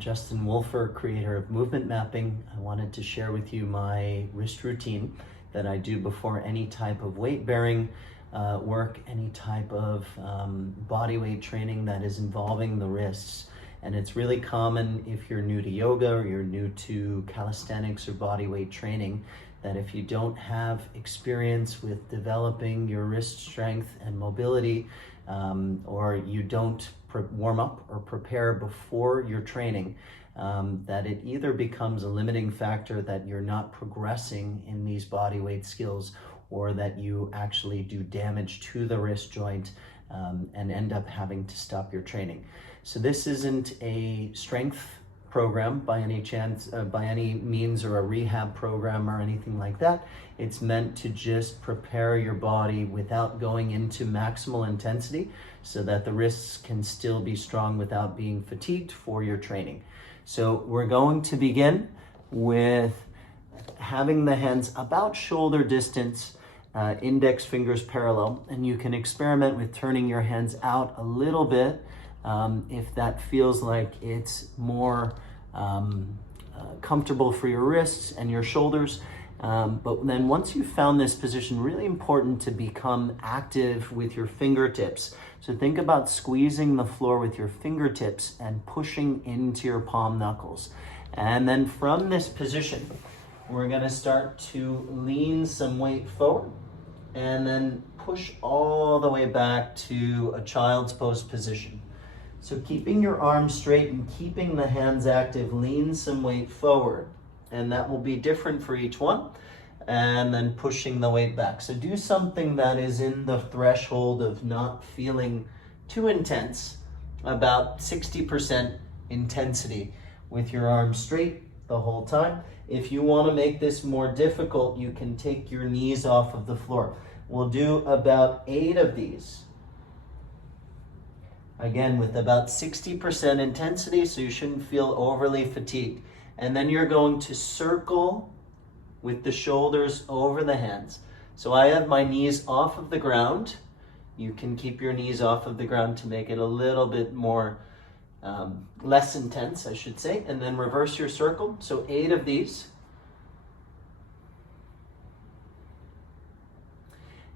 Justin Wolfer, creator of Movement Mapping. I wanted to share with you my wrist routine that I do before any type of weight bearing work, any type of body weight training that is involving the wrists. And it's really common if you're new to yoga or you're new to calisthenics or body weight training, that if you don't have experience with developing your wrist strength and mobility, or you don't warm up or prepare before your training, that it either becomes a limiting factor that you're not progressing in these body weight skills, or that you actually do damage to the wrist joint and end up having to stop your training. So this isn't a strength program by any chance, by any means, or a rehab program or anything like that. It's meant to just prepare your body without going into maximal intensity so that the wrists can still be strong without being fatigued for your training. So we're going to begin with having the hands about shoulder distance, index fingers parallel, and you can experiment with turning your hands out a little bit if that feels like it's more comfortable for your wrists and your shoulders. But then once you've found this position, really important to become active with your fingertips. So think about squeezing the floor with your fingertips and pushing into your palm knuckles. And then from this position, we're going to start to lean some weight forward and then push all the way back to a child's pose position. So keeping your arms straight and keeping the hands active, lean some weight forward. And that will be different for each one. And then pushing the weight back. So do something that is in the threshold of not feeling too intense, about 60% intensity with your arms straight the whole time. If you want to make this more difficult, you can take your knees off of the floor. We'll do about 8 of these. Again, with about 60% intensity, so you shouldn't feel overly fatigued. And then you're going to circle with the shoulders over the hands. So I have my knees off of the ground. You can keep your knees off of the ground to make it a little bit more, less intense, I should say. And then reverse your circle. So 8 of these.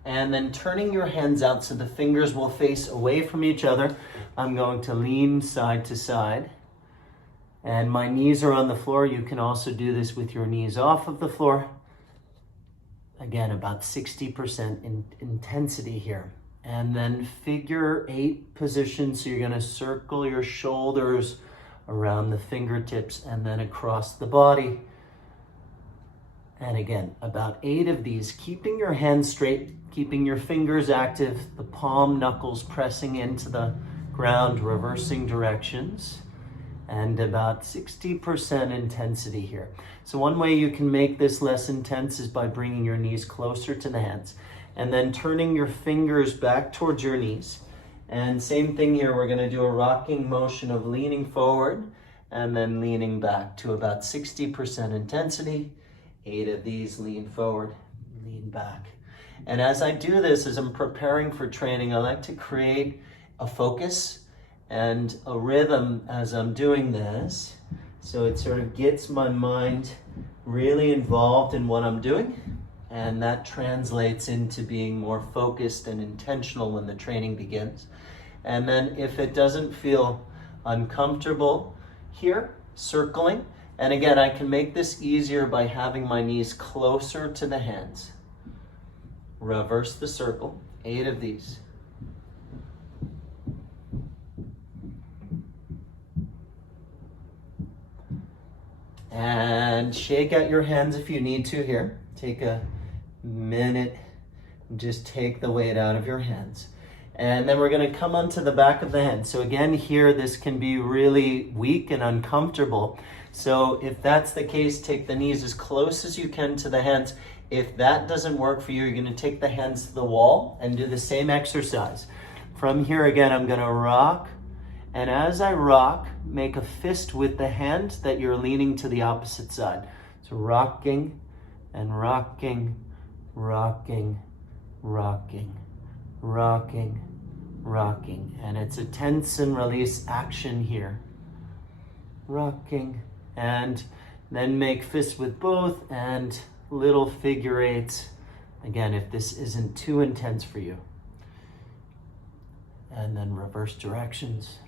And then turning your hands out so the fingers will face away from each other. I'm going to lean side to side. And my knees are on the floor. You can also do this with your knees off of the floor. Again, about 60% intensity here. And then figure 8 position. So you're going to circle your shoulders around the fingertips and then across the body. And again, about 8 of these, keeping your hands straight, keeping your fingers active, the palm knuckles pressing into the ground, reversing directions, and about 60% intensity here. So one way you can make this less intense is by bringing your knees closer to the hands and then turning your fingers back towards your knees. And same thing here, we're gonna do a rocking motion of leaning forward and then leaning back to about 60% intensity. 8 of these, lean forward, lean back. And as I do this, as I'm preparing for training, I like to create a focus and a rhythm as I'm doing this. So it sort of gets my mind really involved in what I'm doing. And that translates into being more focused and intentional when the training begins. And then if it doesn't feel uncomfortable here, circling. And again, I can make this easier by having my knees closer to the hands. Reverse the circle, 8 of these. And shake out your hands if you need to here. Take a minute, just take the weight out of your hands. And then we're going to come onto the back of the hand. So again, here, this can be really weak and uncomfortable. So if that's the case, take the knees as close as you can to the hands. If that doesn't work for you, you're going to take the hands to the wall and do the same exercise. From here, again, I'm going to rock. And as I rock, make a fist with the hand that you're leaning to the opposite side. So rocking and rocking, rocking, rocking, rocking, rocking. And it's a tense and release action here. rocking, and then make fists with both and little figure eights. Again, if this isn't too intense for you. And then reverse directions.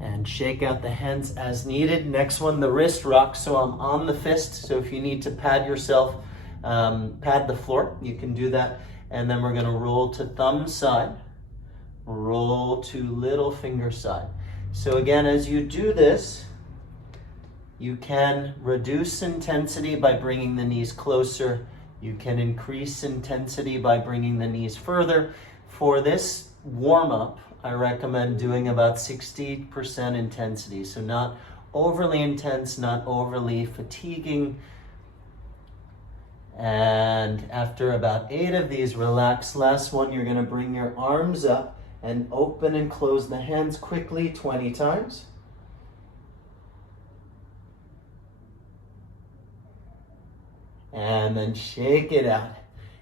And shake out the hands as needed. Next one, the wrist rock. So I'm on the fist. So if you need to pad yourself, pad the floor, you can do that. And then we're gonna roll to thumb side, roll to little finger side. So again, as you do this, you can reduce intensity by bringing the knees closer. You can increase intensity by bringing the knees further. For this warm-up, I recommend doing about 60% intensity. So not overly intense, not overly fatiguing. And after about 8 of these, relax. Last one, you're gonna bring your arms up and open and close the hands quickly 20 times. And then shake it out.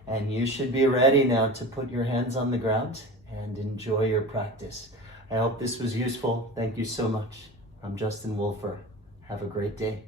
And you should be ready now to put your hands on the ground and enjoy your practice. I hope this was useful. Thank you so much. I'm Justin Wolfer. Have a great day.